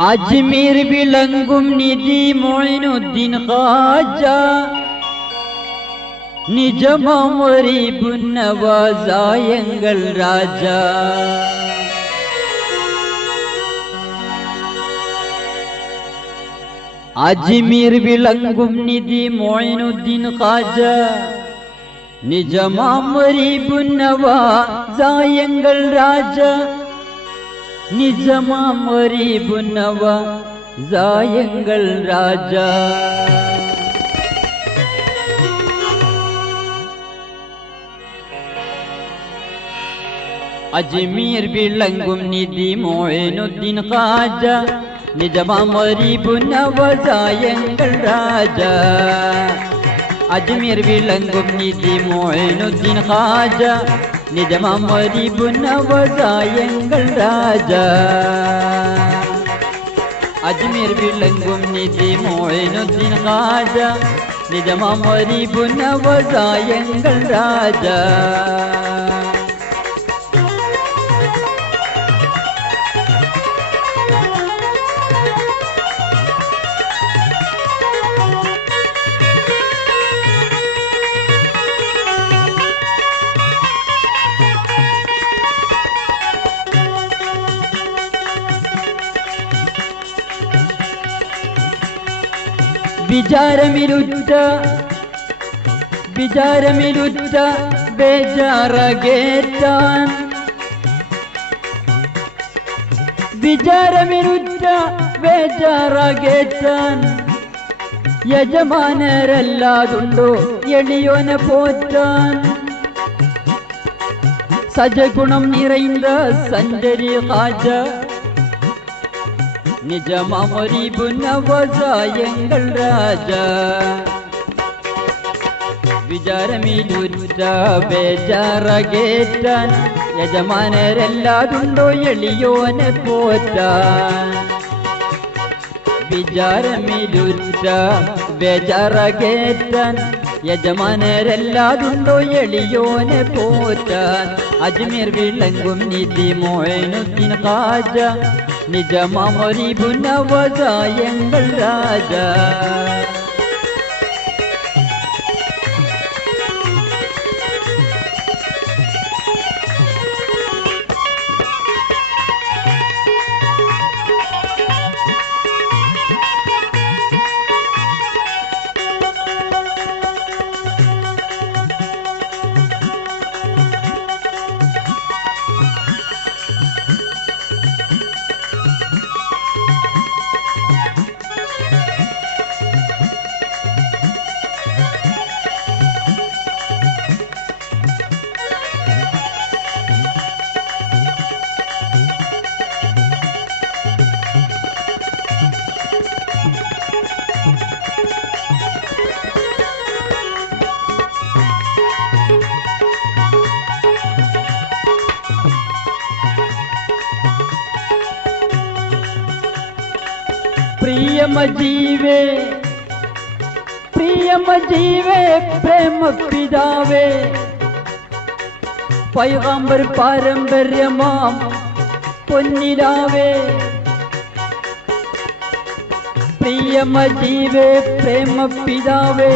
അജ്മീർ വിളങ്ങും നിധി മൊയ്നുദ്ദീൻ ഖാജ നിജമരീബുൻ നവാസായങ്ങൾ രാജ. അജ്മീർ വിളങ്ങും നിധി മൊയ്നുദ്ദീൻ ഖാജ നിജമരീബുൻ നവാസായങ്ങൾ രാജ. നിജമരീബുൻ നവാസായങ്ങൾ രാജ. അജ്മീർ വിളങ്ങും നിധി മൊയ്നുദ്ദീൻ ഖാജ നിജമരീബുൻ നവാസായങ്ങൾ രാജ. അജ്മീർ വിളങ്ങും നിധി മൊയ്നുദ്ദീൻ ഖാജ നിജമരീബുൻ നവാസായങ്ങൾ രാജ. അജ്മീർ വിളങ്ങും നിധി മൊയ്നുദ്ദീൻ ഖാജ നിജമരീബുൻ നവാസായങ്ങൾ രാജ. വിചാരമിലുറ്റ ബേജാറകേറ്റാൻ വിചാരമിലുറ്റ ബേജാറകേറ്റാൻ യജമാനരല്ലാതുണ്ടോ എളിയോനെ പോറ്റാൻ. സജഗുണം നിറൈந்த സഞ്ചരി ഖാജ നിജമരീബുൻ നവാസായങ്ങൾ രാജ. വിചാരമിലുറ്റ ബേജാറകേറ്റാൻ യജമാനരല്ലാതുണ്ടോ എളിയോനെ പോറ്റാൻ. വിചാരമിലുറ്റ ബേജാറകേറ്റാൻ യജമാനരല്ലാതുണ്ടോ എളിയോനെ പോറ്റാൻ. അജ്മീർ വിളങ്ങും നിധി മൊയ്നുദ്ദീൻ ഖാജ നിജമരീബുൻ നവാസായങ്ങൾ രാജ. പ്രിയമജീവേ പ്രേമ പിതാവേ പൈഗംബർ പാരമ്പര്യമാം പൊന്നിലാവേ. പ്രിയമജീവേ പ്രേമ പിതാവേ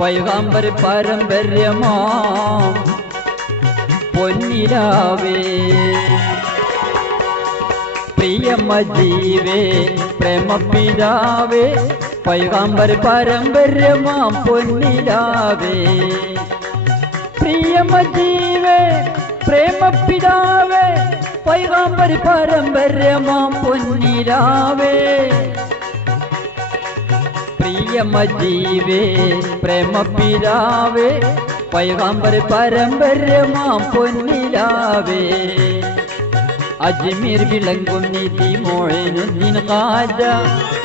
പൈഗംബർ പാരമ്പര്യമാം പൊന്നിലാവേ. പ്രിയമജീവേ പ്രേമ പിതാവേ പൈഗംബർ പാരമ്പര്യമാം പൊന്നിലാവേ. പ്രിയമജീവേ പ്രേമ പിതാവേ പൈഗംബർ പാരമ്പര്യമാം പൊന്നിലാവേ. പ്രിയമജീവേ പ്രേമ പിതാവേ പൈഗംബർ പാരമ്പര്യമാം പൊന്നിലാവേ. അജ്മീർ വിളങ്ങും നിധി മൊയ്നുദ്ദീൻ ഖാജ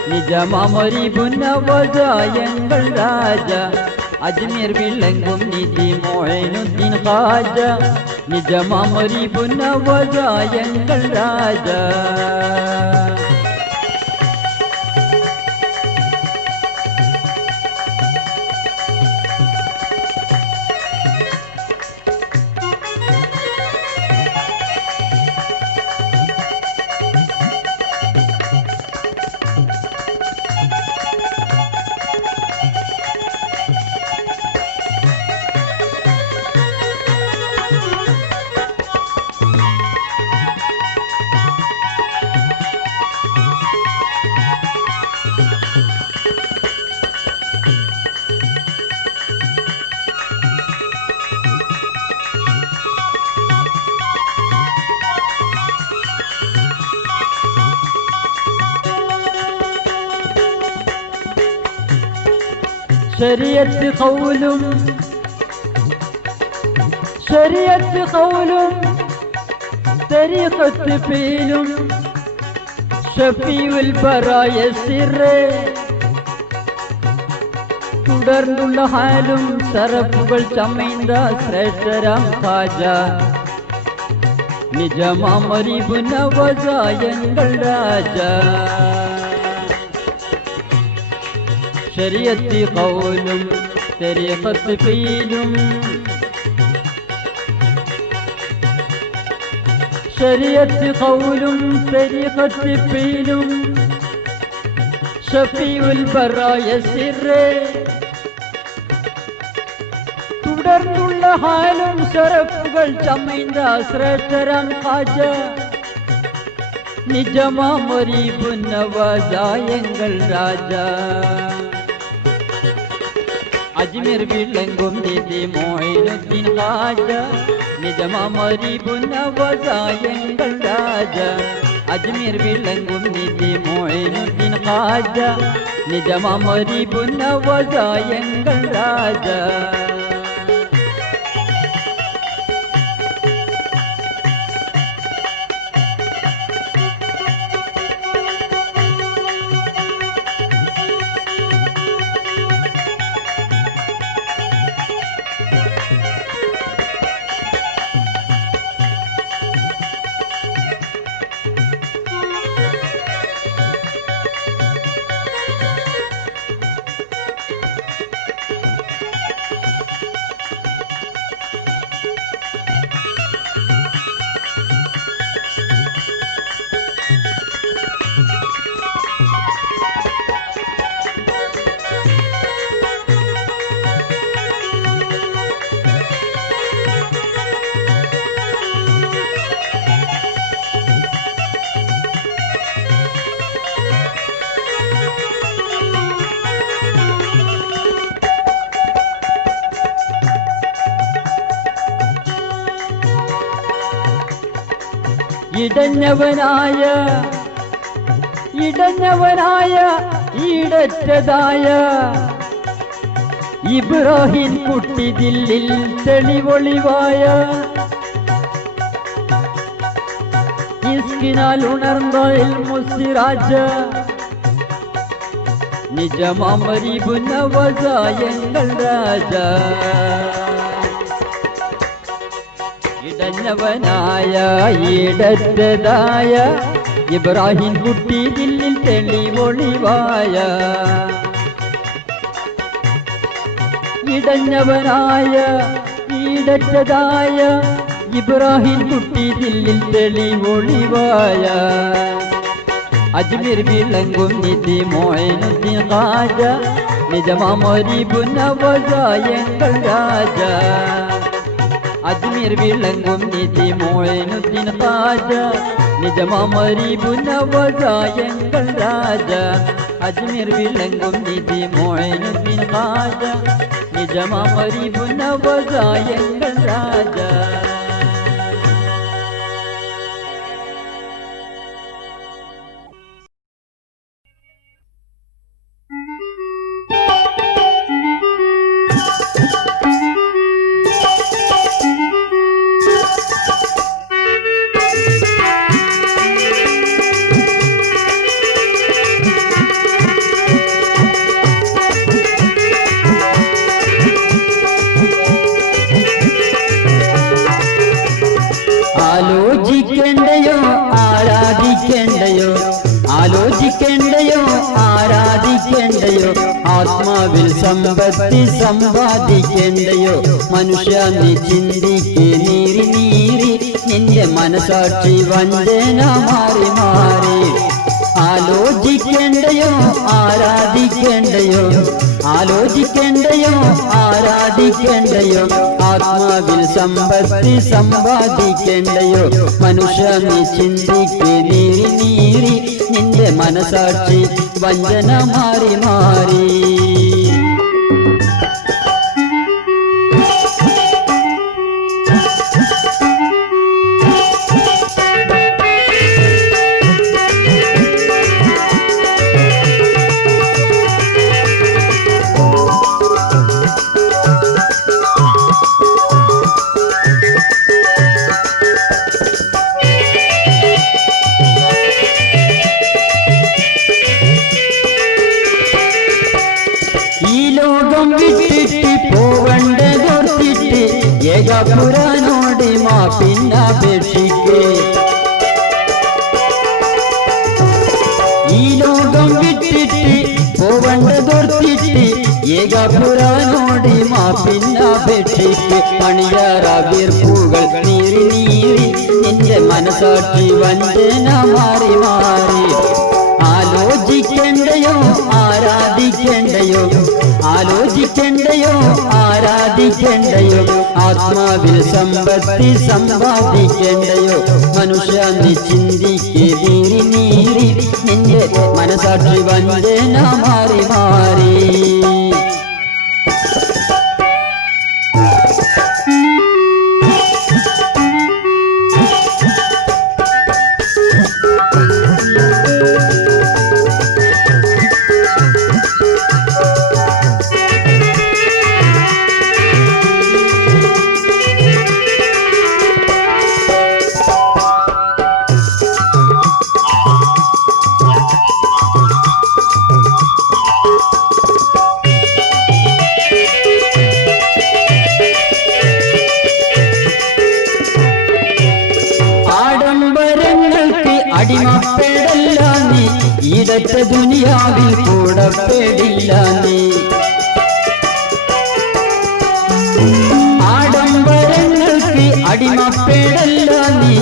നിജമരീബുൻ നവാസായങ്ങൾ രാജ. അജ്മീർ വിളങ്ങും നിധി മൊയ്നുദ്ദീൻ ഖാജ നിജമരീബുൻ നവാസായങ്ങൾ രാജ. ശരീഅത്ത് ഖൗലും തരീഖത്ത് ഫീലും ഷഫീഉൽ ബറായ സിർറേ തുടർന്നുള്ള ഹാലും സറഫുകൾ ചമൈന്ത ശ്രേഷ്ഠരാം ഖാജ നിജമാമരിബുന വസായങ്ങൾ രാജ ശരീഅത്ത് ഖൗലും തരീഖത്ത് ഫീലും ശരീഅത്ത് ഖൗലും തരീഖത്ത് ഫീലും ഷഫീഉൽ ബറായ സിർറേ തുടർന്നുള്ള ഹാലും ശറഫുകൾ ചമൈന്ത ശ്രേഷ്ഠരാം ഖാജ നിജമാമരിബുന വസായങ്ങൾ രാജ അജ്മീർ വിളങ്ങും നിധി മൊയ്നുദ്ദീൻ ഖാജ നിജമാമരിബുന വസായങ്ങൾ രാജ അജ്മീർ വിളങ്ങും നിധി മൊയ്നുദ്ദീൻ ഖാജ നിജമാമരിബുന വസായങ്ങൾ രാജ ഇടഞ്ഞവനായ ഈടറ്റതായ ഇബ്രാഹിം കുട്ടി ദില്ലിൽ തെളിവൊളിവായ ഇസ്കിനാൽ ഉണർന്ന മുസ്തിറാജ നിജമാമരിബുന വസായങ്ങൾ രാജ ഇടഞ്ഞവനായ ഈടറ്റതായ ഇബ്രാഹിം കുട്ടി ദില്ലിൽ തെളിവൊളിവായ ഇടഞ്ഞവനായ ഈടറ്റതായ ഇബ്രാഹിം കുട്ടി ദില്ലിൽ തെളിവൊളിവായ അജ്മീർ വിളങ്ങും നിധി മൊയ്നുദ്ദീൻ ഖാജ നിജമാമരിബുന വസായങ്ങൾ രാജ അജ്മീർ വിളങ്ങും നിധി മൊയ്നുദ്ദീൻ ഖാജ നിജമാമരിബുന വസായങ്ങൾ രാജ അജ്മീർ വിളങ്ങും നിധി മൊയ്നുദ്ദീൻ ഖാജ നിജമാമരിബുന വസായങ്ങൾ രാജ ആലോചിക്കേണ്ടയോ ആരാധിക്കേണ്ടയോ ആത്മാവിൽ സമ്പത്തി സമ്പാദിക്കേണ്ടയോ മനുഷ്യ നീ ചിന്തിക്ക് നീറി നീറി നിന്റെ മനസാക്ഷി വഞ്ചന മാറി മാറി ആലോചിക്കേണ്ടയോ ആരാധിക്കേണ്ടയോ ആരാധിക്കേണ്ടയോ ആത്മാവിൽ സമ്പത്തി സമ്പാദിക്കേണ്ടയോ മനുഷ്യ നീ ചിന്തിക്ക് നീറി നീറി നിന്റെ മനസാക്ഷി വഞ്ചന മാറി മാറി ഏകാപുരാനോട് മാപ്പിന്നപേക്ഷിക്ക്. ഈ ലോകം വിട്ടിട്ട് പോവണ്ടതോർത്തിട്ട് ഏകാപുരാനോട് മാപ്പിന്നപേക്ഷിക്ക്. മണിയാറ വീർപ്പുകൾ നീറി നീറി നിന്റെ മനസാക്ഷി വഞ്ചന മാറി മാറി. ആലോചിക്കേണ്ടയോ ആരാധിക്കേണ്ടയോ, ആലോചിക്കേണ്ടയോ ആരാധിക്കേണ്ടയോ, ആത്മാവിൽ സമ്പത്തി സമ്പാദിക്കേണ്ടയോ. മനുഷ്യ നീ ചിന്തിക്ക് നീറി നീറി നിന്റെ മനസാക്ഷി വഞ്ചന മാറി മാറി. അടിമപ്പെടല്ല നീ ഇടച്ച ദുനിയാവിൽ കൂടപ്പെടില്ല നീ. ആഡംബരങ്ങൾക്ക് അടിമപ്പെടല്ല നീ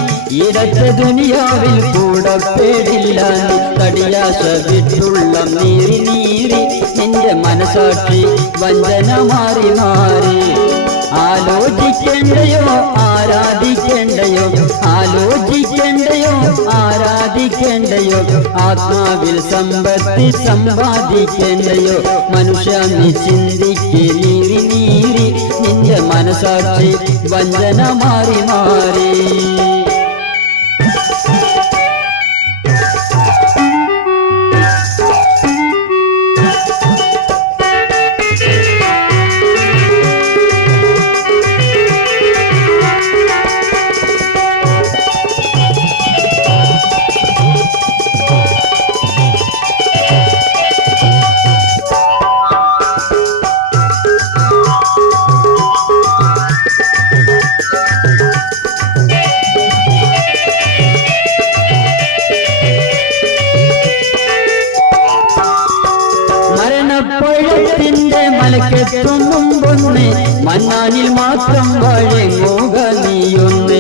ഇടച്ച ദുനിയാവിൽ കൂടപ്പെടില്ല നീ. തടിയാശ വിട്ടുള്ള നീറി നീറി നിന്റെ മനസാക്ഷി വഞ്ചന മാറി മാറി. ആലോചിക്കേണ്ടയോ ആരാധിക്കേണ്ടയോ, ആലോചിക്കേണ്ടയോ ആരാധിക്കേണ്ടയോ, ആത്മാവിൽ സമ്പത്തി സമ്പാദിക്കേണ്ടയോ. മനുഷ്യ നീ ചിന്തിക്ക് നീറി നീറി നിന്റെ മനസാക്ഷി വഞ്ചന മാറി മാറി. മരണപ്പഴത്തിന്റെ മലക്കെത്തും മുമ്പൊന്ന് മന്നാനിൽ മാത്രം വഴങ്ങുക നീയൊന്ന്.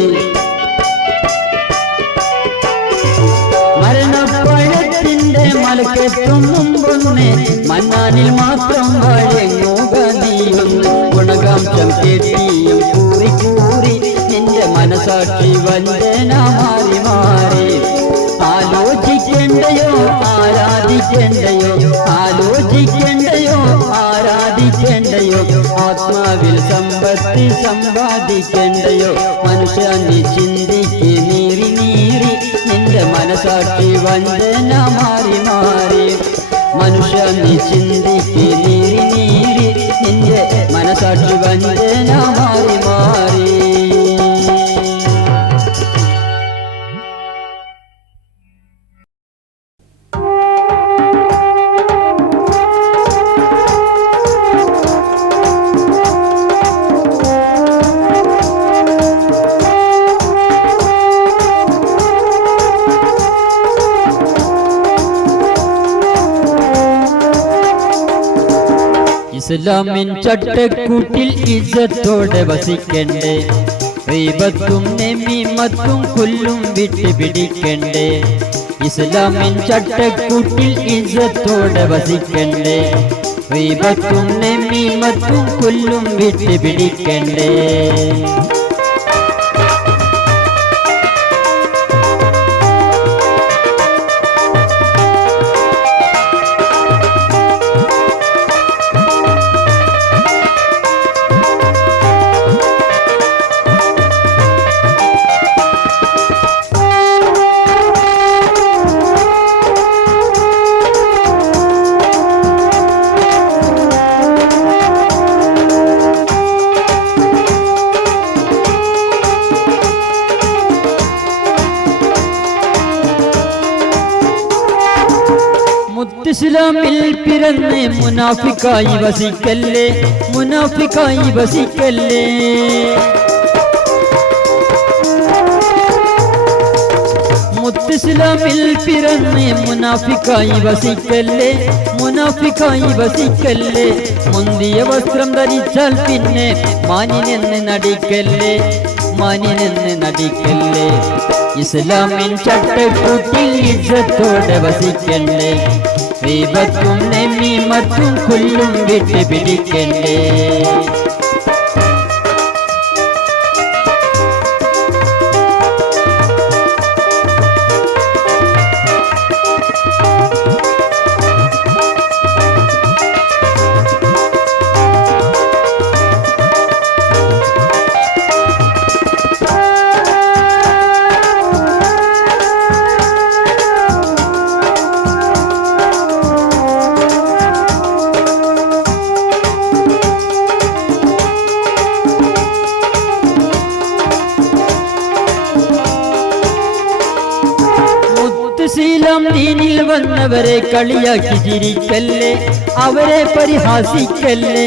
മരണപ്പഴത്തിന്റെ മലക്കെത്തും മുമ്പൊന്ന് മന്നാനിൽ മാത്രം വഴങ്ങുക നീയൊന്ന്. ഗുണകാംശം കെട്ടിയും കൂറി കൂറി നിന്റെ മനസാക്ഷി വഞ്ചന മാറി മാറി. ആലോചിക്കേണ്ടയോ ആരാധിക്കേണ്ടയോ, ആലോചിക്കേണ്ടയോ ആരാധിക്കേണ്ടയോ, ആത്മാവിൽ സമ്പത്തി സമ്പാദിക്കേണ്ടയോ. മനുഷ്യ നീ ചിന്തിക്ക് നീറി നീറി നിന്റെ മനസാക്ഷി വഞ്ചന മാറി മാറി. മനുഷ്യ നീ ചിന്തിക്ക് നീറി നീറി നിന്റെ മനസാക്ഷി വഞ്ചന മാറി മാറി. ഇസ്ലാമിൻ ചട്ടക്കൂട്ടിൽ ഇസ്സത്തോടെ വസിക്കണ്ടേ, ഗീബത്തും നമീമത്തും കൊല്ലും വിട്ടുപിടിക്കണ്ടേ. ഇസ്ലാമിൻ ചട്ടക്കൂട്ടിൽ ഇസ്സത്തോടെ വസിക്കണ്ടേ, ഗീബത്തും നമീമത്തും കൊല്ലും വിട്ടുപിടിക്കണ്ടേ. ഇസ്ലാമിൽ പിറന്ന് മുനാഫിക്കായി വസിക്കല്ലേ, മുനാഫിക്കായി വസിക്കല്ലേ. മുത്തിസ്ലാമിൽ പിറന്ന് മുനാഫിക്കായി വസിക്കല്ലേ, മുനാഫിക്കായി വസിക്കല്ലേ. മുന്തിയ വസ്ത്രം ധരിച്ചാൽ പിന്നെ മാന്യനെന്ന് നടിക്കല്ലേ, മാന്യനെന്ന് നടിക്കല്ലേ. ഇസ്ലാമിൻ ചട്ടക്കൂട്ടിൽ ഇജ്ജത്തോടെ വസിക്കണ്ടേ, ഗീബത്തും നമീമത്തും കുല്ലും വിട്ട് പിടിക്കണ്ടേ. ഇസ്ലാം ദീനിൽ വന്നവരെ കളിയാക്കി ചിരിക്കല്ലേ, അവരെ പരിഹാസിക്കല്ലേ.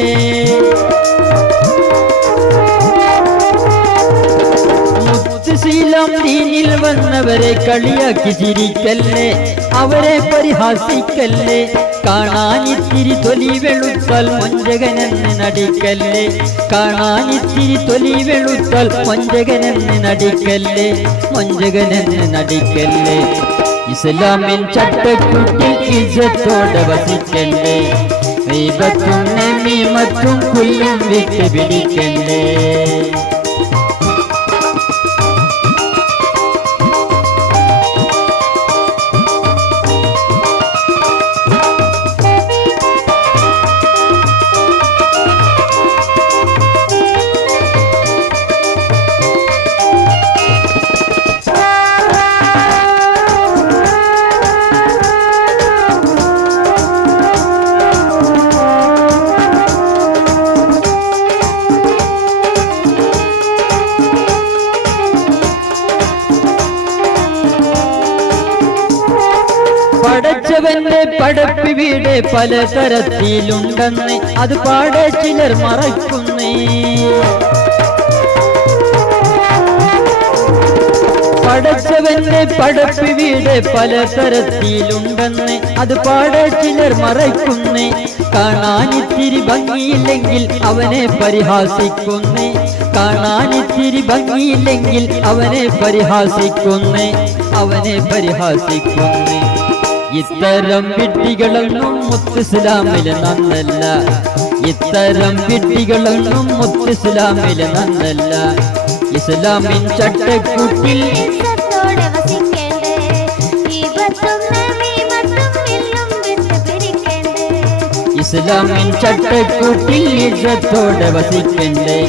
മുത്തുശീലം ദീനിൽ വന്നവരെ കളിയാക്കി ചിരിക്കല്ലേ, അവരെ പരിഹാസിക്കല്ലേ. കാണാനിത്തിരി തൊലി വെളുത്താൽ വഞ്ചകനെന്ന് നടിക്കല്ലേ, കാണാനിത്തിരി തൊലി വെളുത്താൽ വഞ്ചകനെന്ന് നടിക്കല്ലേ, വഞ്ചകനെന്ന് നടിക്കല്ലേ. ഇസ്ലാമിൻ ചട്ടക്കൂട്ടിൽ ഇജ്ജത്തോടെ വസിക്കണ്ടേ, ഗീബത്തും നമീമത്തും കുല്ലും വിട്ട് പിടിക്കണ്ടേ. പടച്ചവന്റെ പടപ്പ് വീട് പലതരത്തിലുണ്ടെന്ന് അത് പാടെ ചിലർ മറക്കുന്നേ. പടച്ചവന്റെ പടപ്പ് വീട് പലതരത്തിലുണ്ടെന്ന് അത് പാടെ ചിലർ മറക്കുന്നേ. കാണാനിത്തിരി ഭംഗിയില്ലെങ്കിൽ അവനെ പരിഹാസിക്കുന്നേ, കാണാനിത്തിരി ഭംഗിയില്ലെങ്കിൽ അവനെ പരിഹാസിക്കുന്നേ, അവനെ പരിഹാസിക്കുന്നേ. ഇത്തരം വിഡ്ഢികളൊന്നും മുത്തുഇസ്ലാമിൽ നന്നല്ല, ഇത്തരം വിഡ്ഢികളൊന്നും മുത്തുഇസ്ലാമിൽ നന്നല്ല. ഇസ്ലാമിൻ ചട്ടക്കൂട്ടിൽ ഇസ്ലാമിൻ ചട്ടക്കൂട്ടിൽ ഇജ്ജത്തോടെ വസിക്കണ്ടേ,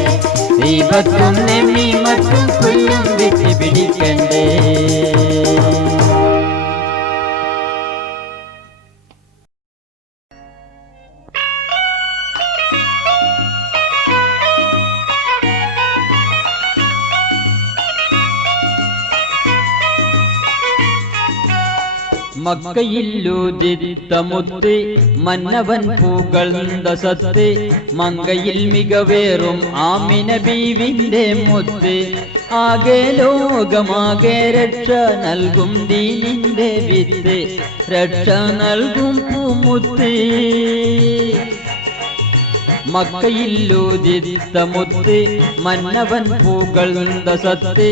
ഗീബത്തും നമീമത്തും കുല്ലും വിട്ട് പിടിക്കണ്ടേ. മക്കയില്ലൂതിത്ത മുത്ത് മന്നവൻ പുകഴ്ന്ന സത്ത്, മങ്കയിൽ മികവേറും ആമിന ബീവിന്റെ മുത്ത്. ആകെ ലോകമാകെ രക്ഷ നൽകും ദീനിന്റെ വിത്ത്, രക്ഷ നൽകും പൂമുത്ത്. മക്കയില്ലൂതിത്ത മുത്ത് മന്നവൻ പുകഴ്ന്ന സത്ത്,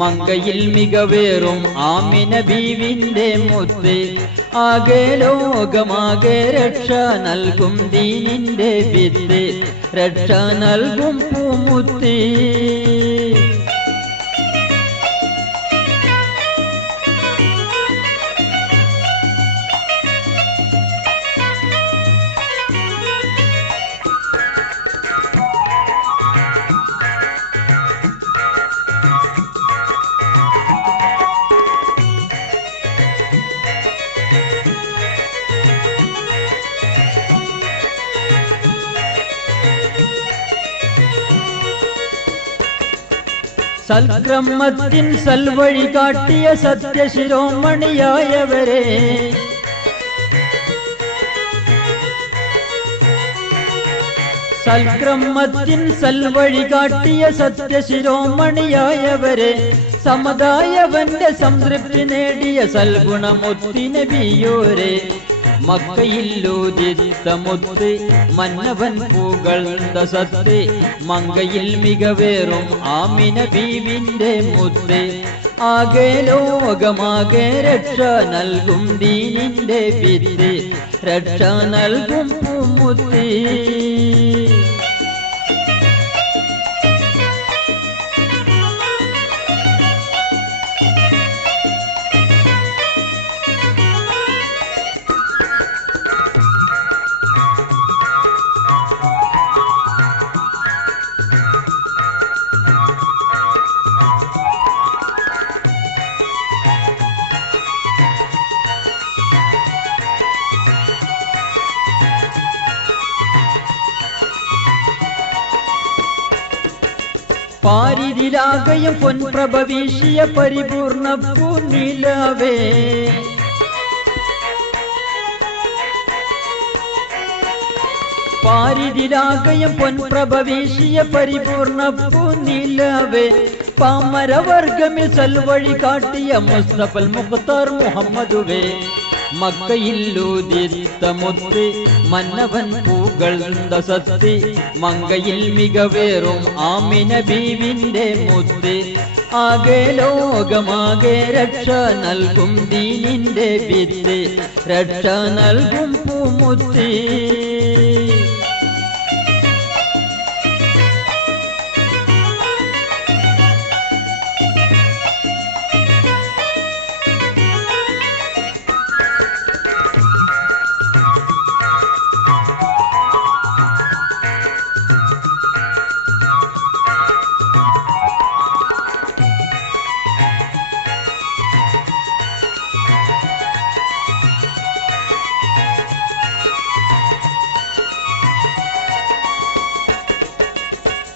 മങ്കയിൽ മികവേറും ആമിന ബീവിന്റെ മുത്ത്. ആകെ ലോകമാകെ രക്ഷ നൽകും ദീനിന്റെ വിത്ത്, രക്ഷ നൽകും പൂമുത്ത്. സൽക്രമത്തിൻ സൽവഴി കാട്ടിയ സത്യശിരോമണിയായവരെ, സൽക്രമത്തിൻ സൽവഴി കാട്ടിയ സത്യശിരോമണിയായവരെ സമതായവന്റെ സംതൃപ്തി നേടിയ സൽഗുണമൊത്തി നബിയോരെ മക്കയില്ലൂദിത്ത മുത്ത് മന്നവൻ പുകഴ്ന്ന സത്ത് മങ്കയിൽ മികവേറും ആമിന ബീവിന്റെ മുത്ത് ആകെ ലോകമാകെ രക്ഷ നൽകും ദീനിന്റെ വിത്ത് രക്ഷ നൽകും പൂമുത്ത് പാരിതിലാകയും പൊൻപ്രഭ വീശിയ പരിപൂർണ പൂനിലവേ പാരിതിലാകയും പൊൻപ്രഭ വീശിയ പരിപൂർണ പൂനിലവേ പാമരവർഗമിൽ സൽവഴി കാട്ടിയ മുസ്തഫൽ മുഖ്താർ മുഹമ്മദുവേ മക്കയില്ലൂദിത്ത മുത്ത് മന്നവൻ പുകഴ്ന്ന സത്ത് മങ്കയിൽ മികവേറും ആമിന ബീവിന്റെ മുത്ത് ആകെ ലോകമാകെ രക്ഷ നൽകും ദീനിന്റെ വിത്ത് രക്ഷ നൽകും പൂമുത്ത്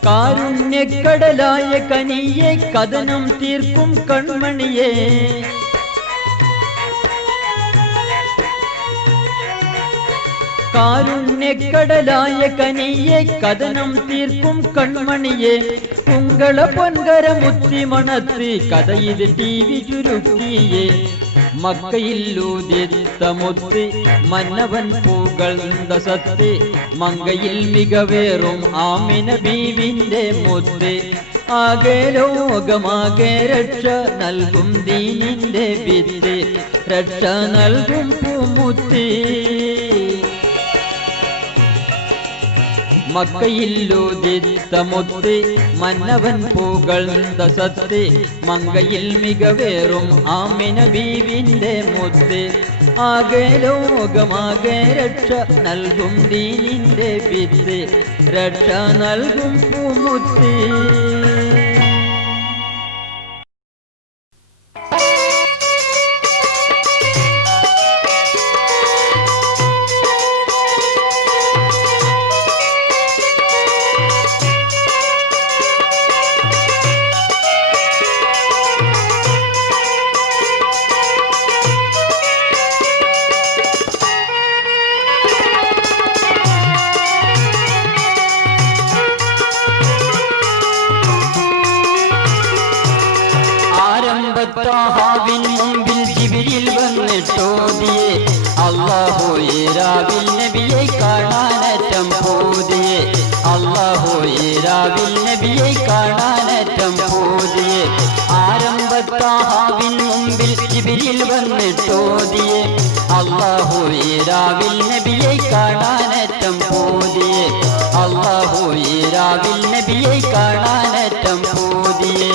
കാരുണ്യക്കടലായ കനിയെ കഥനം തീർക്കും കൺമണിയെ കാരുണ്യക്കടലായ കനിയെ കഥനം തീർക്കും കൺമണിയെ കുങ്കള പൊൻകര മുത്തി മണത്ത് കഥയിൽ TV ചുരുക്കിയേ മക്കയില്ലൂദിത്ത മുത്ത് മന്നവൻ പുകഴ്ന്ന സത്ത് മങ്കയിൽ മികവേറും ആമിന ബീവിന്റെ മുത്ത് ആകെ ലോകമാകെ രക്ഷ നൽകും ദീനിന്റെ വിത്ത് രക്ഷ നൽകും പൂമുത്ത് മക്കയില്ലൂദിത്ത മുത്ത് മന്നവൻ പുകഴ്ന്ന സത്ത് മങ്കയിൽ മികവേറും ആമിന ബീവിന്റെ മുത്ത് ആകെ ലോകമാകെ രക്ഷ നൽകും ദീനിന്റെ വിത്ത് രക്ഷ നൽകും പൂമുത്ത് ാവിൻ മുമ്പിൽ ജിബ്രീൽ വന്നിട്ടോതിയെ അല്ലാഹുവേ രാവിൽ നബിയെ കാണാനറ്റം പോതിയെ അല്ലാഹുവേ രാവിൽ നബിയെ കാണാനറ്റം പോതിയെ ആരംഭത്താഹാവിൻ മുമ്പിൽ ജിബ്രീൽ വന്നിട്ടോതിയെ അല്ലാഹുവേ രാവിൽ നബിയെ കാണാനറ്റം പോതിയെ അല്ലാഹുവേ രാവിൽ നബിയെ കാണാനറ്റം പോതിയെ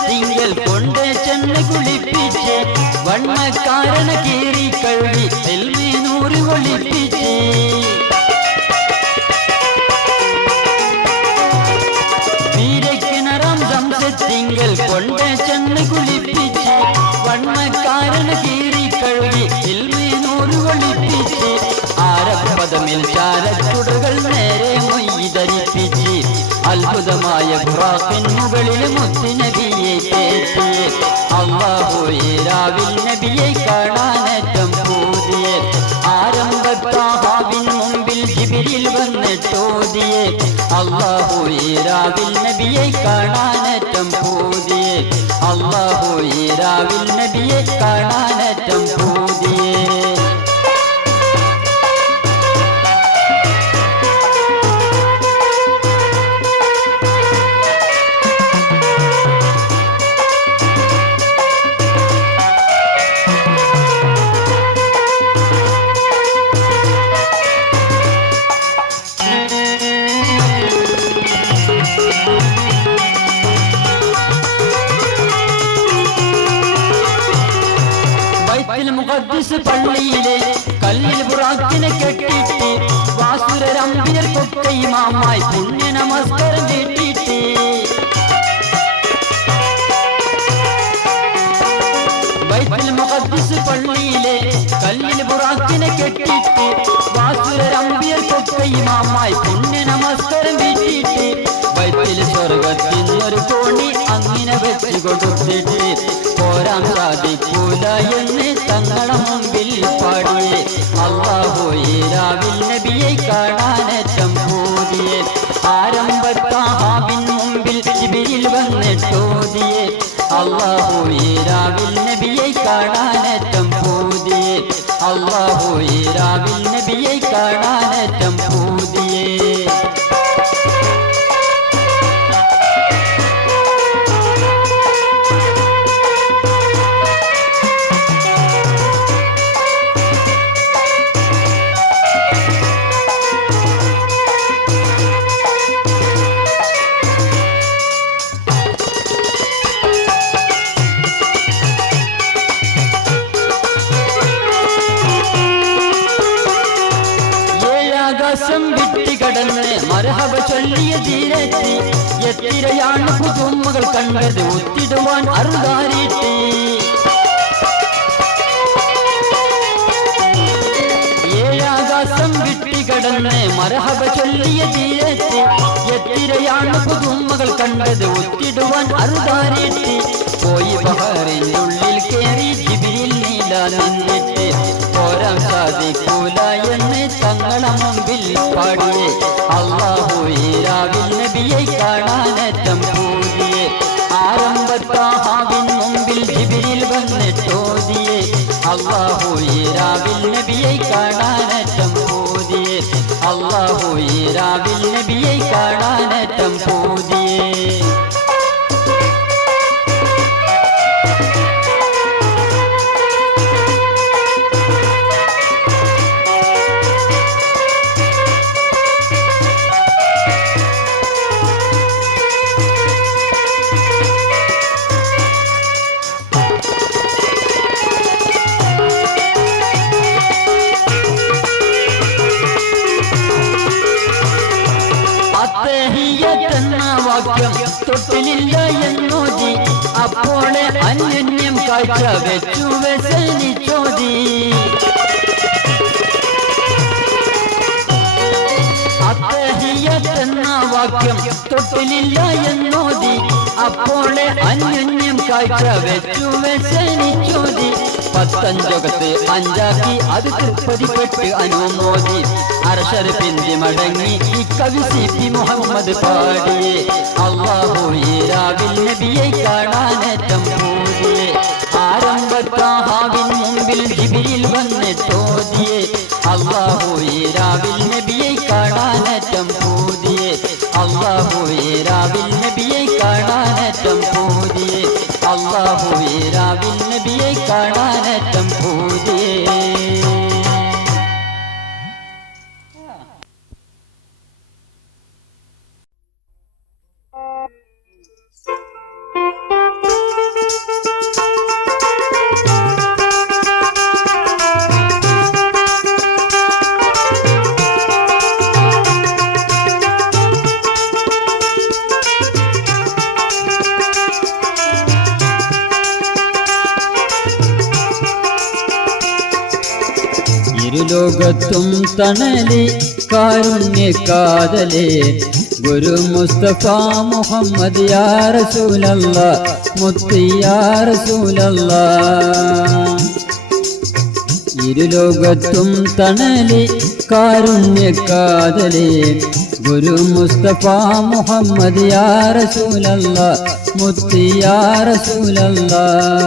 തിങ്കൾ കൊണ്ട് ചെന്ന് കുളിപ്പിച്ച് വണ്ണക്കാരന കീറി കഴുകി എൽമേനൂറ് ഒളിപ്പിച്ച് തിങ്കൾ കൊണ്ട് ചെന്ന് കുളിപ്പിച്ച് വണ്ണക്കാരന് കീറി കഴുകി ഇൽമീനൂറ് ഒളിപ്പിച്ച് ആരപ്പദമിൽ ചാരച്ചുടകൾ നേരെ മൊയ്തരിപ്പിച്ച് അത്ഭുതമായ ബുറാഖിൻ മുകളിൽ മുത്തുനബിയെ കയറ്റി അല്ലാഹു രാവിൽ നബിയെ കാണാനേറ്റം പൂതിയെ ആരംഭത്താഹാവിൻ മുമ്പിൽ ജിബ്രീൽ വന്നിട്ടോതിയെ അല്ലാഹു രാവിൽ നബിയെ കാണാനേറ്റം പൂതിയെ അല്ലാഹു രാവിൽ നബിയെ കാണാനേറ്റം പൂതിയെ പള്ളിയിലെ കല്ലിൽ ബുറാക്കിനെ കെട്ടിട്ട് വാസുരരമ്പിയർ കൊക്കൈമാമായി പുണ്യ നമസ്കാരം കെട്ടിട്ട് ബൈത്തുൽ മുഖദ്ദിസ് പള്ളിയിലെ കല്ലിൽ ബുറാക്കിനെ കെട്ടിട്ട് വാസുരരമ്പിയർ കൊക്കൈമാമായി പുണ്യ നമസ്കാരം കെട്ടിട്ട് ബൈത്തിൽ സ്വർഗത്തിനൊരു കോണി അങ്ങനെ വെച്ച് കൊടുത്തിട്ട് പോരാൻ സാധിക്കൂല എന്ന് തങ്ങളെ മുമ്പിൽ പാടിയെ അല്ലാഹു രാവിൽ നബിയെ കാണാനേറ്റം പൂതിയെ ആരംഭത്താഹാവിൻ മുമ്പിൽ ജിബ്രീൽ വന്നിട്ടോതിയെ അല്ലാഹു രാവിൽ നബിയെ കാണാനേറ്റം പൂതിയെ അല്ലാഹു രാവിൽ നബിയെ കാണാനേറ്റം പൂതിയെ വിട്ടികടന്ന് മർഹബ ചൊല്ലിയ തീരത്തി എത്തിരയാണ് പുതുമകൾ കണ്ടത് ഒത്തിടുവാൻ അറുതാരിട്ടി ഏഴാകാശം വിട്ടികടന്ന് മർഹബ ചൊല്ലിയ തീരത്തി എത്തിരയാണ് പുതുമകൾ കണ്ടത് ഒത്തിടുവാൻ അറുതാരിട്ടി പോയി ബഹറിന്റെ ഉള്ളിൽ കേറി ജിബ്രീൽ നീല നിന്നിട്ട് പോരാൻ സാധിക്കൂല എന്ന് തങ്ങളെ മുമ്പിൽ പാടിയെ അല്ലാഹു രാവിൽ നബിയെ കാണാനേറ്റം പൂതിയെ ആരംഭത്താഹാവിൻ മുമ്പിൽ ജിബ്രീൽ വന്നിട്ടോതിയെ അല്ലാഹു രാവിൽ നബിയെ കാണാനേറ്റം പൂതിയെ അല്ലാഹു രാവിൽ നബിയെ കാണാനേറ്റം പൂതിയെ വാക്യം തൊട്ടിലില്ല എന്നോതി അപ്പോളെ അന്യോന്യം കാഴ്ച വെച്ചു വെസനിച്ചോതി അത്തഹിയ്യത്തെന്ന വാക്യം തൊട്ടിലില്ല എന്നോതി അപ്പോളെ അന്യോന്യം കാഴ്ച വെച്ചു വെസനിച്ചോതി പത്തഞ്ചകത്ത് അഞ്ചാക്കി അത് തൃപ്പതിപ്പെട്ട് അനുമോദി അർശർ പിന്തി മടങ്ങി ഈ കവി സി മുഹമ്മദ് പാടിയെ അല്ലാഹു രാവിൽ നബിയെ കാണാനേറ്റം പൂതിയെ ആരംഭത്താഹാവിൻ മുമ്പിൽ ജിബ്രീൽ വന്നിട്ടോതിയെ അല്ലാഹു രാവിൽ നബിയെ കാണാനേറ്റം പൂതിയെ അല്ലാഹു രാവിൽ നബിയെ കാണാനേറ്റം പൂതിയെ അല്ലാഹു രാവിൽ നബിയെ കാണാനേറ്റം പൂതിയെ ഇരുലോകത്തും തണലി കാരുണ്യക്കാതലേ ഗുരു മുസ്തഫ മുഹമ്മദ് യാ റസൂലല്ലാഹ് മുത്ത് യാ റസൂലല്ലാഹ്. ഇരുലോകത്തും തണലി കാരുണ്യക്കാതലേ ഗുരു മുസ്തഫ മുഹമ്മദ് യാ റസൂലല്ലാഹ് മുത്ത് യാ റസൂലല്ലാഹ്.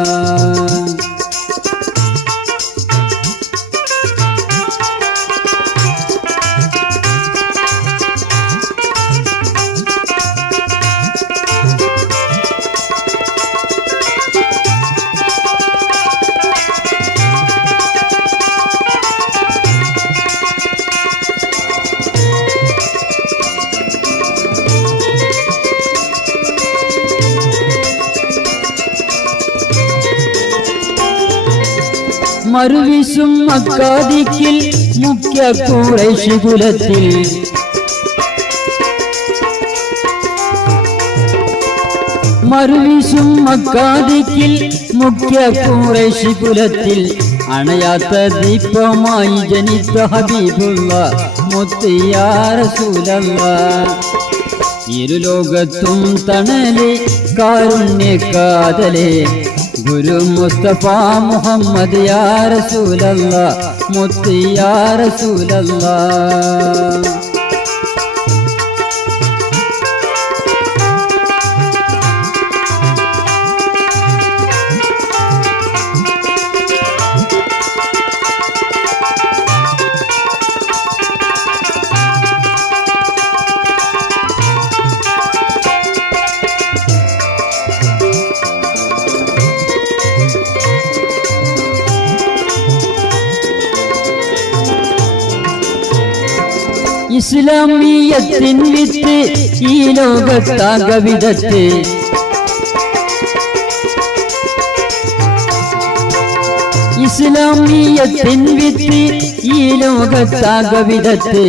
മറുവിശും മക്കാദിക്കിൽ മുഖ്യ ഖുറൈശി കുലത്തിൽ മറുവിശും മക്കാദിക്കിൽ മുഖ്യ ഖുറൈശി കുലത്തിൽ അണയാത്ത ദീപമായി ജനിച്ച ഹബീബുള്ളാഹ് മുത്ത് യാ റസൂലല്ലാഹ്. ഇരുലോകത്തും തണലി കാരുണ്യക്കാതലേ ഗുരു മുസ്തഫ മുഹമ്മദ് യാ റസൂലല്ലാഹ് മുത്ത് യാ റസൂലല്ലാഹ്. ഇസ്ലാമിയത്തിൻ വിത്ത് ഈ ലോകത്താകവിധത്ത് ഇസ്ലാമിയത്തിൻ വിത്ത് ഈ ലോകത്താകവിധത്ത്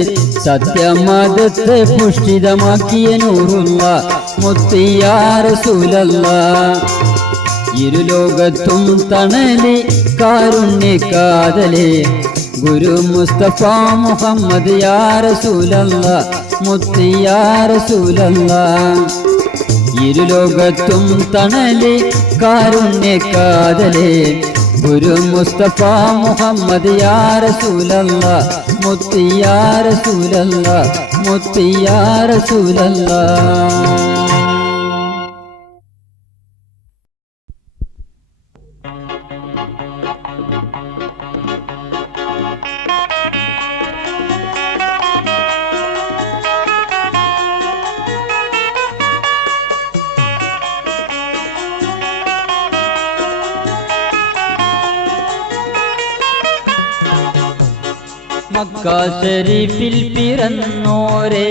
സത്യമതത്തെ പുഷ്ടിതമാക്കിയ നൂറുള്ളാഹ് മുത്ത് യാ റസൂലല്ലാഹ്. ഇരുലോകത്തും തണലി കാരുണ്യക്കാതലേ ഗുരു മുസ്തഫ മുഹമ്മദ് യാ റസൂലല്ലാഹ് മുത്ത് യാ റസൂലല്ലാഹ്. ഇരുലോകത്തും തണലി കാരുണ്യക്കാതലേ ഗുരു മുസ്തഫ മുഹമ്മദ് യാ റസൂലല്ലാഹ് മുത്ത് യാ റസൂലല്ലാഹ് മുത്ത് യാ റസൂലല്ലാഹ്. മക്ക ശരീഫിൽ പിറന്നോരെ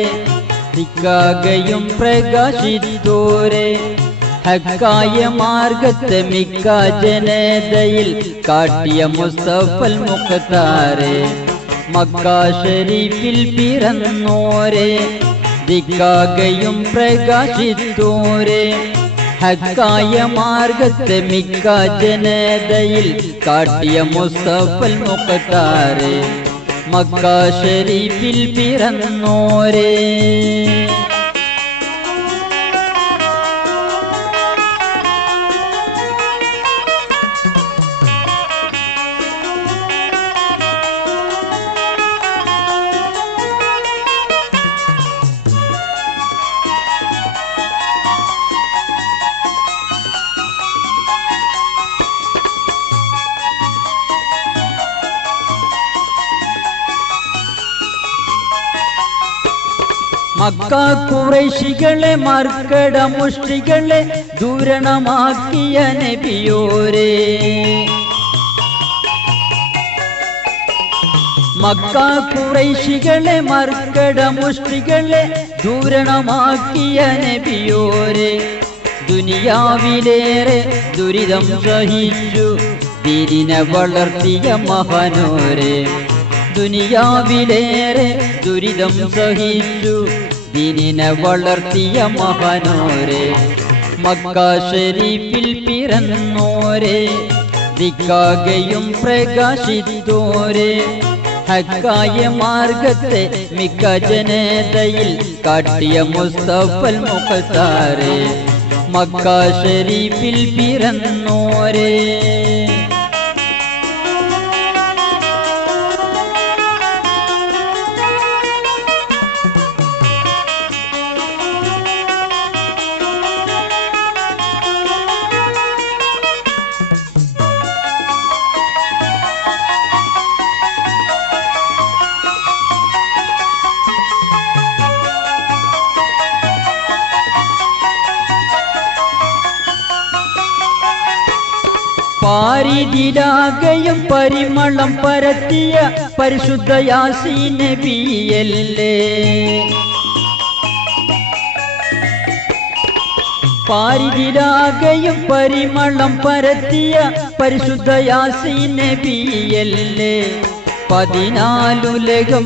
തിക്കാകയും പ്രകാശിത്തോരെ ഹക്കായ മാർഗത്തെ മിക്ക ജനതയിൽ കാട്ടിയ മുസ്തഫൽ മുഖത്താരെ. മക്ക ശരീഫിൽ പിറന്നോരെ ദിക്കാകയും പ്രകാശിത്തോരെ ഹക്കായ മാർഗത്തെ മിക്ക ജനതയിൽ കാട്ടിയ മുസ്തഫൽ മുഖത്താരെ. മക്ക ശരീഫിൽ പിറന്നോരെ മക്ക ഖുറൈശികളെ മർക്കട മുഷ്ടികളെ ദൂരണമാക്കിയ നബിയോരേ. മക്ക ഖുറൈശികളെ മർക്കട മുഷ്ടികളെ ദൂരണമാക്കിയ നബിയോരേ. ദുനിയാവിലേറെ ദുരിതം സഹിച്ചു ദീനിനെ വളർത്തിയ മഹാനോരേ. ദുനിയാവിലേറെ ദുരിതം സഹിച്ചു ദീനിനെ വളർത്തിയ മഹാനോരേ. മക്ക ശരീഫിൽ പിറന്നോരെ ദിക്കാകയും പ്രകാശിത്തോരെ ഹക്കായ മാർഗത്തെ മിക്ക ജനതയിൽ കാട്ടിയ മുസ്തഫൽ മുഖത്താരെ മക്ക ഷരീഫിൽ പിറന്നോരേ. പാരിതിലാകയും പരിമളം പരത്തിയ പരിശുദ്ധ യാസീൻ നബിയല്ലേ. പാരിതിലാകയും പരിമളം പരത്തിയ പരിശുദ്ധ യാസീൻ നബിയല്ലേ. 14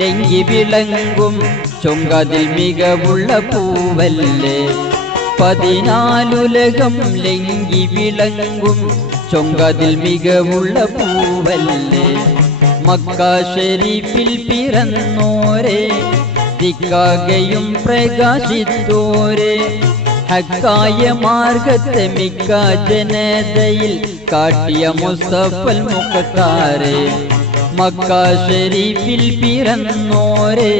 ലംഘി വിളങ്ങും ചൊങ്കതിൽ മികവുള്ള പൂവല്ലേ. 14 ലംഘി വിളങ്ങും ചൊങ്കതിൽ മികവുള്ള പൂവല്ലേ. മക്ക ഷരീഫിൽ പിറന്നോരേ ദിക്കാകയും പ്രകാശിത്തോരേ. ഹക്കായ മാർഗത്തെ മിക്ക ജനതയിൽ കാട്ടിയ മുസ്തഫൽ മുഖത്താരെ മക്ക ഷരീഫിൽ പിറന്നോരേ.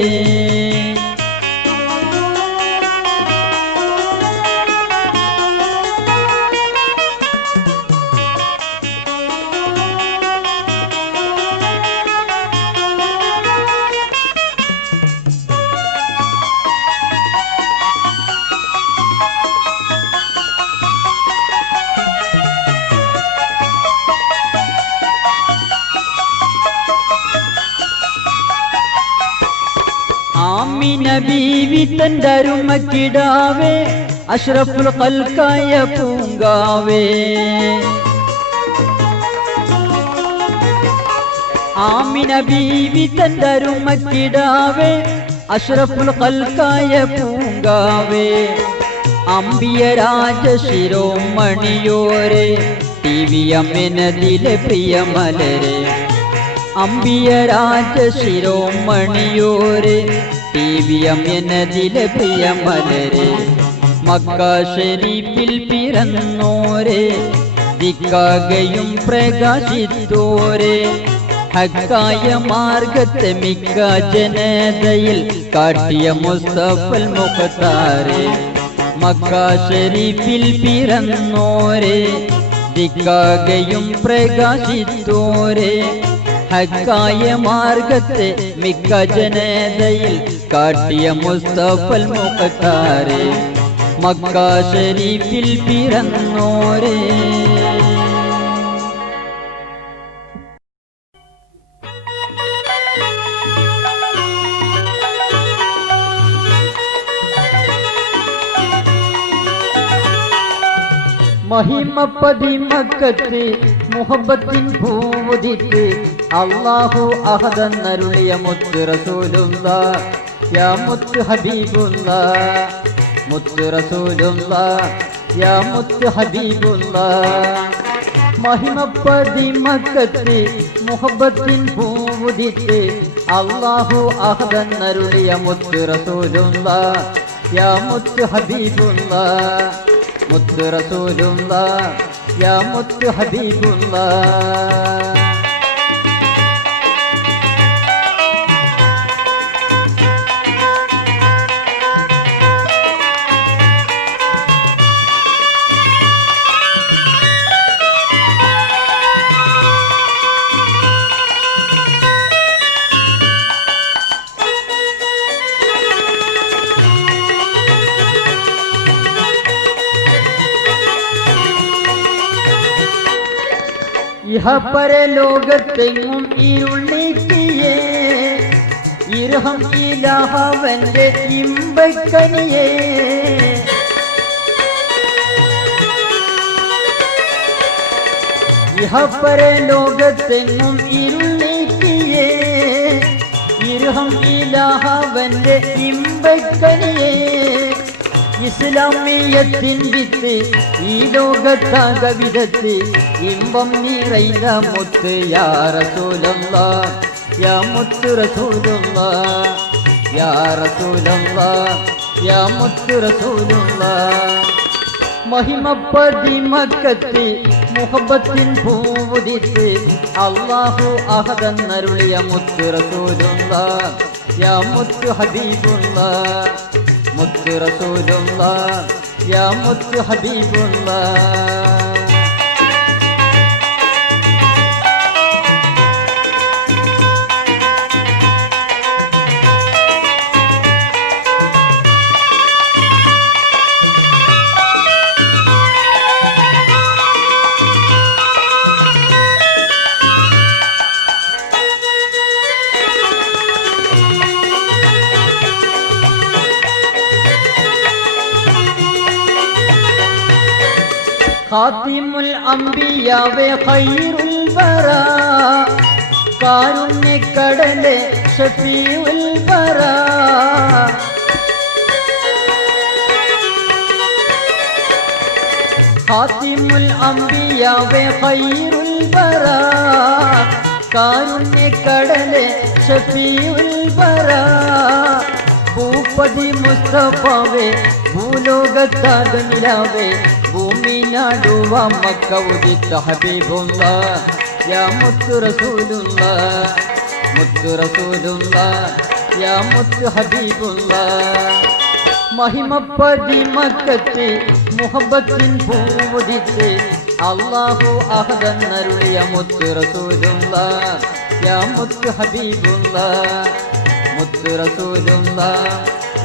ആമിന ബീവി തന്റെ അരുമക്കിടാവേ അഷ്റഫുൽ ഖൽഖായ പൂങ്കാവേ. ആമിന ബീവി തന്റെ അരുമക്കിടാവേ അഷ്റഫുൽ ഖൽഖായ പൂങ്കാവേ. അംബിയ രാജശിരോമണിയോരെ ദിവ്യമനദിലെ പ്രിയമലരെ. അംബിയ രാജശിരോമണിയോരെ ദിവ്യമനദിലെ പ്രിയമലരെ. മക്ക ഷരീഫിൽ പിറന്നോരേ ദിക്കാകയും പ്രകാശിത്തോരേ. ഹക്കായ മാർഗത്തെ മിക്ക ജനതയിൽ കാട്ടിയ മുസ്തഫൽ മുഖത്താരെ മക്ക ഷരീഫിൽ പിറന്നോരേ ദിക്കാകയും പ്രകാശിത്തോരേ. ഹക്കായ മാർഗത്തെ മിക്ക ജനതയിൽ കാട്ടിയ മുസ്തഫൽ മുഖത്താരെ മക്ക ഷരീഫിൽ പിറന്നോരേ. മഹിമപ്പതി മക്കത്ത് മുഹബത്തിൻ പൂവുദിത്ത് അല്ലാഹു അഹദന്നരുളിയ മുത്ത് റസൂലുള്ളാഹ് യാ മുത്ത് ഹബീബുള്ളാഹ്. മുത്ത് റസൂലുള്ളാഹ് യാ മുത്ത് ഹബീബുള്ളാഹ്. മഹിമപ്പതി മക്കത്ത് മുഹബത്തിൻ പൂവുദിത്ത് അല്ലാഹു അഹദന്നരുളിയ മുത്ത് റസൂലുള്ളാഹ് യാ മുത്ത് ഹബീബുള്ളാഹ്. മുത്ത് റസൂലുള്ളാഹ് യാ മുത്ത് ഹബീബുള്ളാഹ്. ഇഹപര ലോകത്തെങ്ങും ഇരുൾ നീക്കിയേ ഇർഹം ഇലാഹവന്റെ ഇമ്പക്കനിയേ. ഇഹപര ലോകത്തെങ്ങും ഇരുൾ നീക്കിയേ ഇർഹം ഇലാഹവന്റെ ഇമ്പക്കനിയേ. ഇസ്ലാമിയത്തിൻ വിത്ത് ഈ ലോകത്താകവിധത്ത് ഇമ്പം നിറൈന മുത്ത് യാ റസൂലല്ലാഹ് യാ മുത്തു റസൂലുള്ളാഹ് യാ റസൂലല്ലാഹ് യാ മുത്തു റസൂലുള്ളാഹ് മഹിമപ്പതി മക്കത്ത് മുഹബത്തിൻ പൂവുദിത്ത് അല്ലാഹു അഹദെന്നരുളിയ മുത്തു റസൂലുള്ളാഹ് യാ മുത്തു ഹബീബുള്ളാഹ് മുത്തു റസൂലുള്ളാഹ് യാ മുത്തു ഹബീബുള്ളാഹ് ഖാതിമുൽ അംബിയാവേ ഖൈറുൽ വറാ കാരുണ്യക്കടലേ ഷഫീഉൽ വറാ ഖാതിമുൽ അംബിയാവേ ഖൈറുൽ വറാ കാരുണ്യക്കടലേ ഷഫീഉൽ വറാ ഭൂപതി മുസ്തഫാവേ ഭൂലോകത്താകനിലാവേ ഭൂമി നാടുവ മക്ക ഉദിത്ത ഹബീബുള്ളാഹ് യാ മുത്തു റസൂലുള്ളാഹ് മുത്തു റസൂലുള്ളാഹ് യാ മുത്തു ഹബീബുള്ളാഹ് മഹിമപ്പതി മക്കത്ത് മുഹബത്തിൻ പൂവുദിത്ത് അല്ലാഹു അഹദെന്നരുളിയ മുത്തു റസൂലുള്ളാഹ് യാ മുത്തു ഹബീബുള്ളാഹ് മുത്തു റസൂലുള്ളാഹ്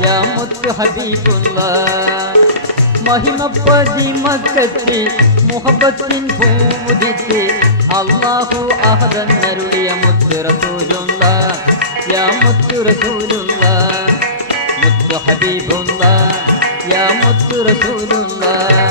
യാ മുത്തു ഹബീബുള്ളാഹ് മഹിമപ്പതി മക്കത്ത് മുഹബത്തിൻ പൂവുദിത്ത് അല്ലാഹു അഹദെന്നരുളിയ മുത്തു റസൂലുള്ളാഹ് യാ മുത്തു റസൂലുള്ളാഹ് മുത്തു ഹബീബുള്ളാഹ് യാ മുത്തു റസൂലുള്ളാഹ്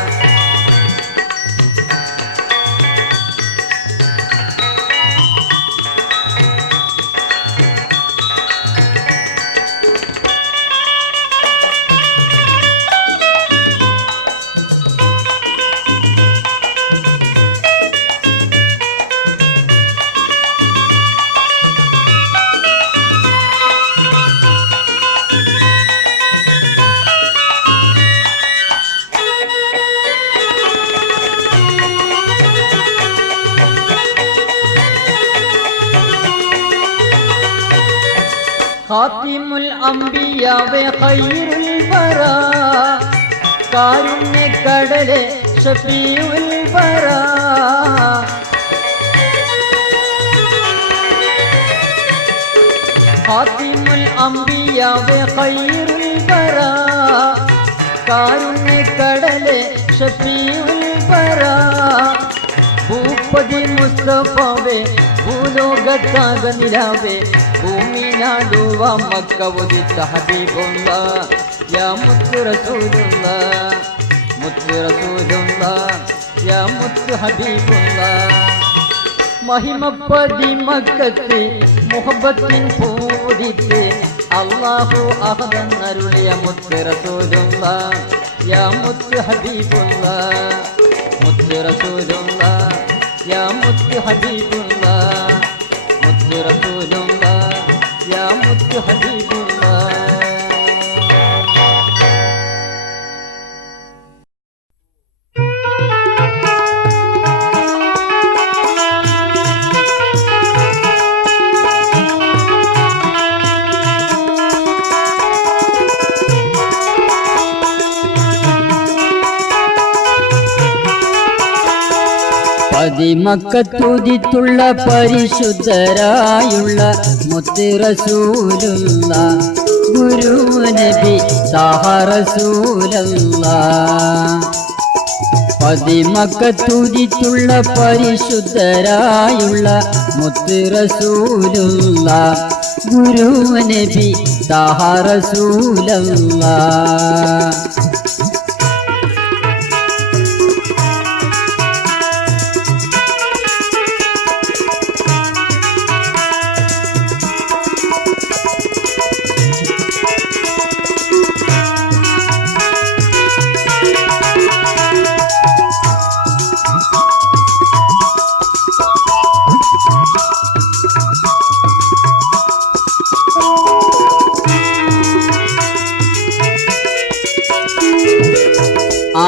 ഖാതിമുൽ അംബിയാവേ ഖൈറുൽ വറാ കാരുണ്യക്കടലേ ഷഫീഉൽ വറാ ഖാതിമുൽ അംബിയാവേ ഖൈറുൽ വറാ കാരുണ്യക്കടലേ ഷഫീഉൽ വറാ ഭൂപതി മുസ്തഫാവേ ഭൂലോകത്താകനിലാവേ ഭൂമി നാടുവ മക്ക ഉദിത്ത ഹബീബുള്ളാഹ് യാ മുത്തു റസൂലുള്ളാഹ് മുത്തു റസൂലുള്ളാഹ് യാ മുത്തു ഹബീബുള്ളാഹ് മഹിമപ്പതി മക്കത്ത് മുഹബത്തിൻ പൂവുദിത്ത് അല്ലാഹു അഹദെന്നരുളിയ മുത്തു റസൂലുള്ളാഹ് യാ മുത്തു ഹബീബുള്ളാഹ് മുത്തു റസൂലുള്ളാഹ് യാ മുത്തു ഹബീബുള്ളാഹ് മുത്തു റസൂലുള്ളാഹ് യാ മുത്തു ഹബീബുള്ളാഹ് പതിമക്കത്തുദിത്തുള്ള പരിശുദ്ധരായുള്ള മുത്ത് റസൂലുള്ളാഹ് ഗുരു നബി താഹ റസൂലുള്ളാഹ് പതിമക്കത്തുദിത്തുള്ള പരിശുദ്ധരായുള്ള മുത്ത് റസൂലുള്ളാഹ് ഗുരു നബി താഹ റസൂലുള്ളാഹ്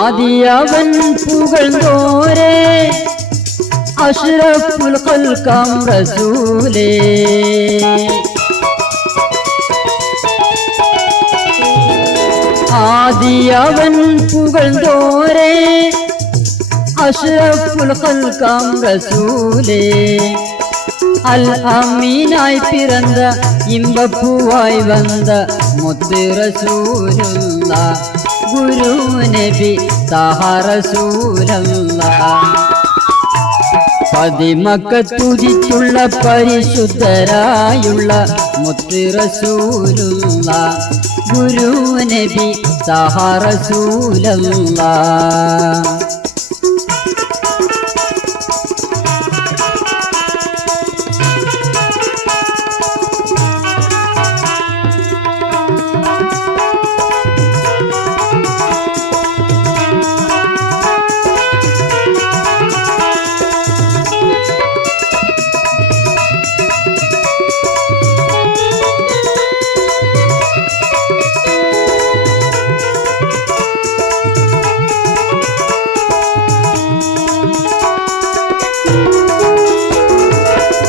ആദിയവൻ പുകഴ്ന്നോരേ അഷ്റഫുൽ ഖൽഖാം റസൂലേ. ആദിയവൻ പുകഴ്ന്നോരേ അഷ്റഫുൽ ഖൽഖാം റസൂലേ. അൽ അമീനായി പിറந்த ഇമ്പപ്പൂവായി വந்த മുത്ത് റസൂലുള്ളാഹ് ഗുരു നബി താഹ റസൂലുള്ളാഹ്. പതിമക്കത്തുതിച്ചുള്ള പരിശുദ്ധരായുള്ള മുത്ത് റസൂലുള്ളാഹ് ഗുരു നബി താഹ റസൂലുള്ളാഹ്.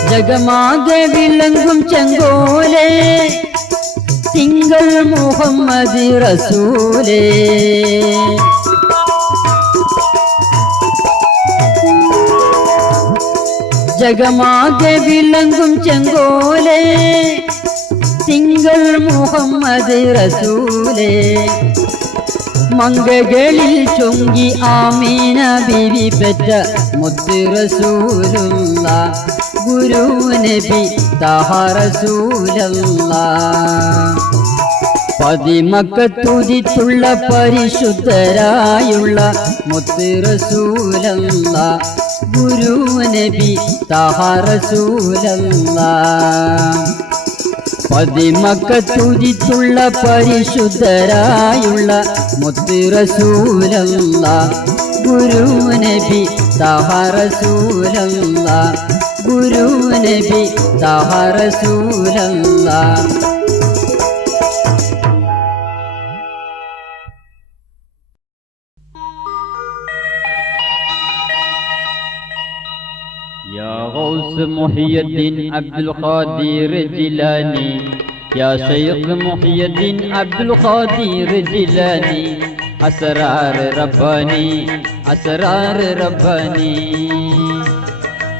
ജഗമാകെ വിളങ്ങും ചെങ്കോലേ തിങ്കൾ മുഹമ്മദ് റസൂലേ. ജഗമാകെ വിളങ്ങും ചെങ്കോലേ തിങ്കൾ മുഹമ്മദ് റസൂലേ. മങ്കകളിൽ ചൊങ്കി ആമീന ബീവി പെറ്റ മുത്ത് റസൂലുള്ളാഹ് ഗുരു നബി താഹ റസൂലുള്ളാഹ്. പതിമക്കത്തുതിച്ചുള്ള പരിശുദ്ധരായുള്ള മുത്ത് റസൂലുള്ളാഹ് ഗുരു നബി താഹ റസൂലുള്ളാഹ്. പതിമക്കത്തുതിച്ചുള്ള പരിശുദ്ധരായുള്ള മുത്ത് റസൂലുള്ളാഹ് ഗുരു നബി താഹ റസൂലുള്ളാഹ് ഗുരു നബി താഹ റസൂലുള്ളാഹ്. يا غوث محي الدين عبد القادر جيلاني يا شيخ محي الدين عبد القادر جيلاني أسرار رباني أسرار رباني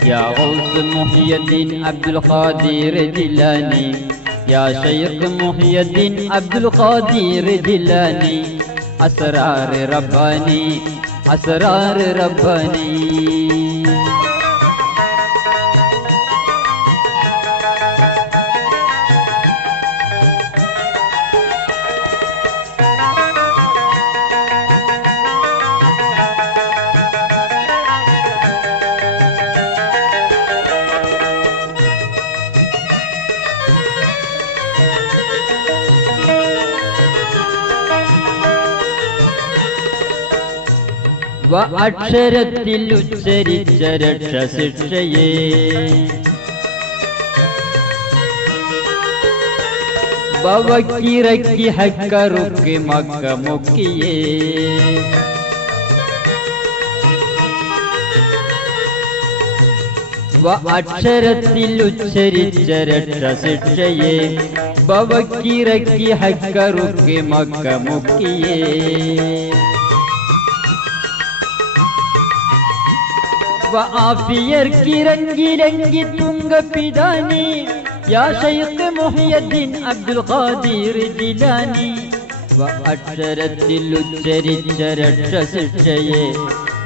يا غوث محي الدين عبد القادر جيلاني يا شيخ محي الدين عبد القادر جيلاني أسرار رباني أسرار رباني അക്ഷരത്തിൽ ഉച്ചരിച്ച രക്ഷശിക്ഷയെ ബവക്കിറക്കി ഹക്കറുക്ക് മക്ക മുക്കിയേ അക്ഷരത്തിൽ ഉച്ചരിച്ച രക്ഷശിക്ഷയെ ബവക്കിറക്കി ഹക്കറുക്ക് മക്ക മുക്കിയേ ആഫിയർക്കിറങ്ങിരങ്ങി തുങ്കപിതാനി യാ ശൈഖ് മുഹ്യിദ്ദീൻ അബ്ദുൽ ഖാദിർ ജിലാനി അക്ഷരത്തിൽ ഉച്ചരിച്ച രക്ഷശിക്ഷയെ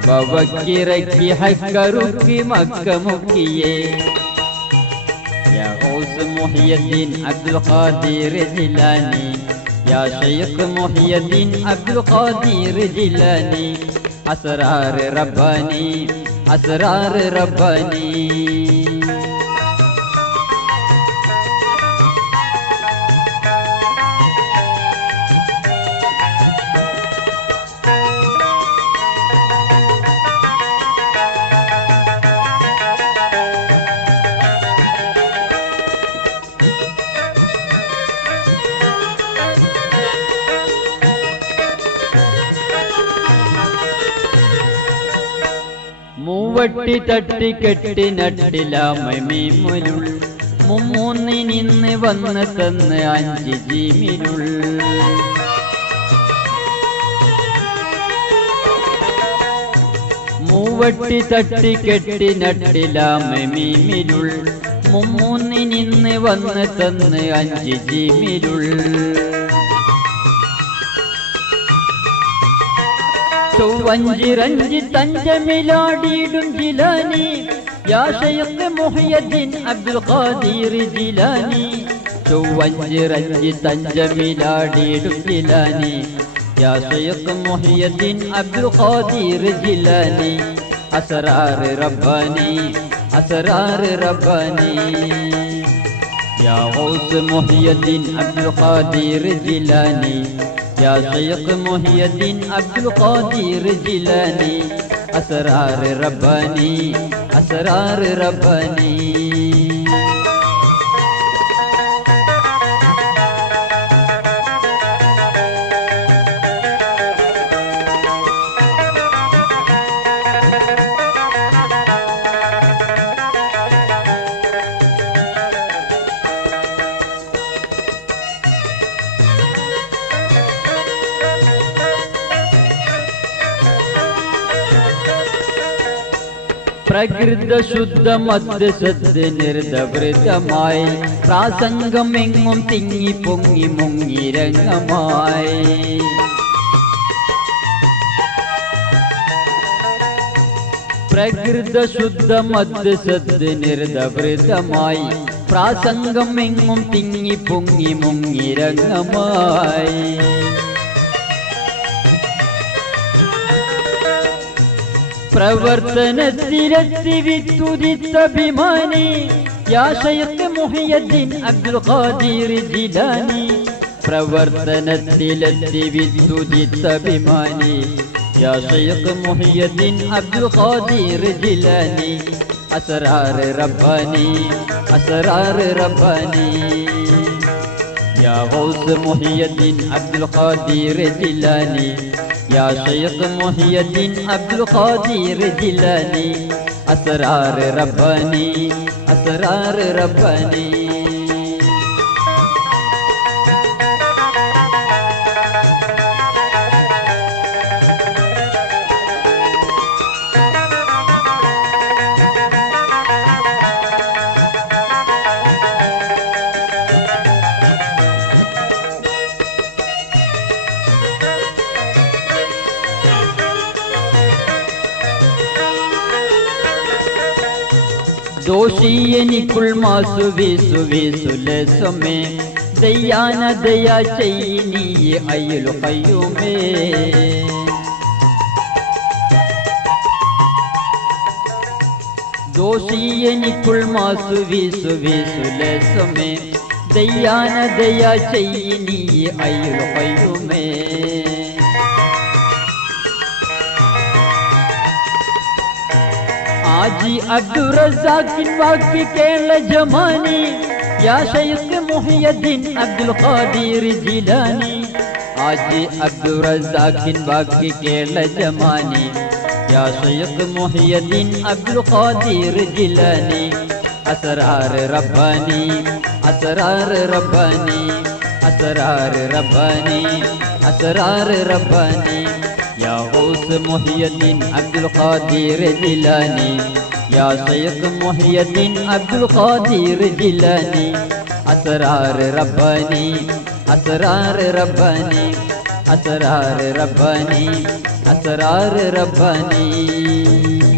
ബവക്കിറക്കി ഹക്കറുക്കി മക്ക മുക്കിയേ യാ ഗൗസ് മുഹ്യിദ്ദീൻ അബ്ദുൽ ഖാദിർ ജിലാനി യാ ശൈഖ് മുഹ്യിദ്ദീൻ അബ്ദുൽ ഖാദിർ ജിലാനി അസ്റാർ റബ്ബാനി أسرار رباني മൂവട്ടി തട്ടി കെട്ടി നട്ടിലാമീമുരുൾ മുമ്മൂന്നിനിന്ന് വന്ന് തന്ന് 5 ജീമിനുൾ മൂവട്ടി തട്ടി കെട്ടി നട്ടിലാമീമിരുൾ മുമ്മൂന്നിനിന്ന് വന്ന് തന്ന് 5 ജീമിരുൾ ചൊവ്വഞ്ചിറഞ്ചി തഞ്ചമിലാടിയിടും ജിലാനി യാ ശൈഖ് മുഹ്യിദ്ദീൻ അബ്ദുൽ ഖാദിർ ജിലാനി ചൊവ്വഞ്ചിറഞ്ചി തഞ്ചമിലാടിയിടും ജിലാനി യാ ശൈഖ് മുഹ്യിദ്ദീൻ അബ്ദുൽ ഖാദിർ ജിലാനി അസ്റാർ റബ്ബാനി അസ്റാർ റബ്ബാനി യാ ഗൗസ് മുഹ്യിദ്ദീൻ അബ്ദുൽ ഖാദിർ ജിലാനി യാ ശൈഖ് മുഹ്യിദ്ദീൻ അബ്ദുൽ ഖാദിർ ജിലാനി അസ്റാർ റബ്ബാനി അസ്റാർ റബ്ബാനി പ്രകൃത ശുദ്ധ മദ്സദ് നിർദവൃതമായി പ്രാസംഗമെങ്ങും തിങ്ങി പൊങ്ങി മുങ്ങിരംഗമായി പ്രകൃത ശുദ്ധ മദ്സദ് നിർദവൃതമായി പ്രാസംഗമെങ്ങും തിങ്ങി പൊങ്ങി മുങ്ങിരംഗമായി പ്രവർത്തനത്തിലെത്തി വിത്തുദിത്തഭിമാനി യാ ശൈഖ് മുഹ്യിദ്ദീൻ അബ്ദുൽ ഖാദിർ ജിലാനി പ്രവർത്തനത്തിലെത്തി വിത്തുദിത്തഭിമാനി യാ ശൈഖ് മുഹ്യിദ്ദീൻ അബ്ദുൽ ഖാദിർ ജിലാനി അസ്റാർ റബ്ബാനി അസ്റാർ റബ്ബാനി യാ ഗൗസ് മുഹ്യിദ്ദീൻ അബ്ദുൽ ഖാദിർ ജിലാനി യാ ശൈഖ് മുഹ്യിദ്ദീൻ അബ്ദുൽ ഖാദിർ ജിലാനി അസ്റാർ റബ്ബാനി അസ്റാർ റബ്ബാനി दोषी निकुल मासु विसु विसुले समे दयान दया चैनी ये अय्युल क़य्यूमे दोषी निकुल मासु विसु विसुले समे दयान दया चैनी ये अय्युल क़य्यूमे आजी अब्दुल रज़्ज़ाक़िन वाक़ी केल जमानी या शैख़ मुहय्यद्दीन अब्दुल क़ादिर जिलानी आजी अब्दुल रज़्ज़ाक़िन वाक़ी केल जमानी या शैख़ मुहय्यद्दीन अब्दुल क़ादिर जिलानी असरार रब्बानी असरार रब्बानी असरार रब्बानी असरार रब्बानी या गौस मुहय्यद्दीन अब्दुल क़ादिर जिलानी या शैख़ मुहय्यद्दीन अब्दुल क़ादिर जिलानी असरार रब्बानी असरार रब्बानी असरार रब्बानी असरार रब्बानी।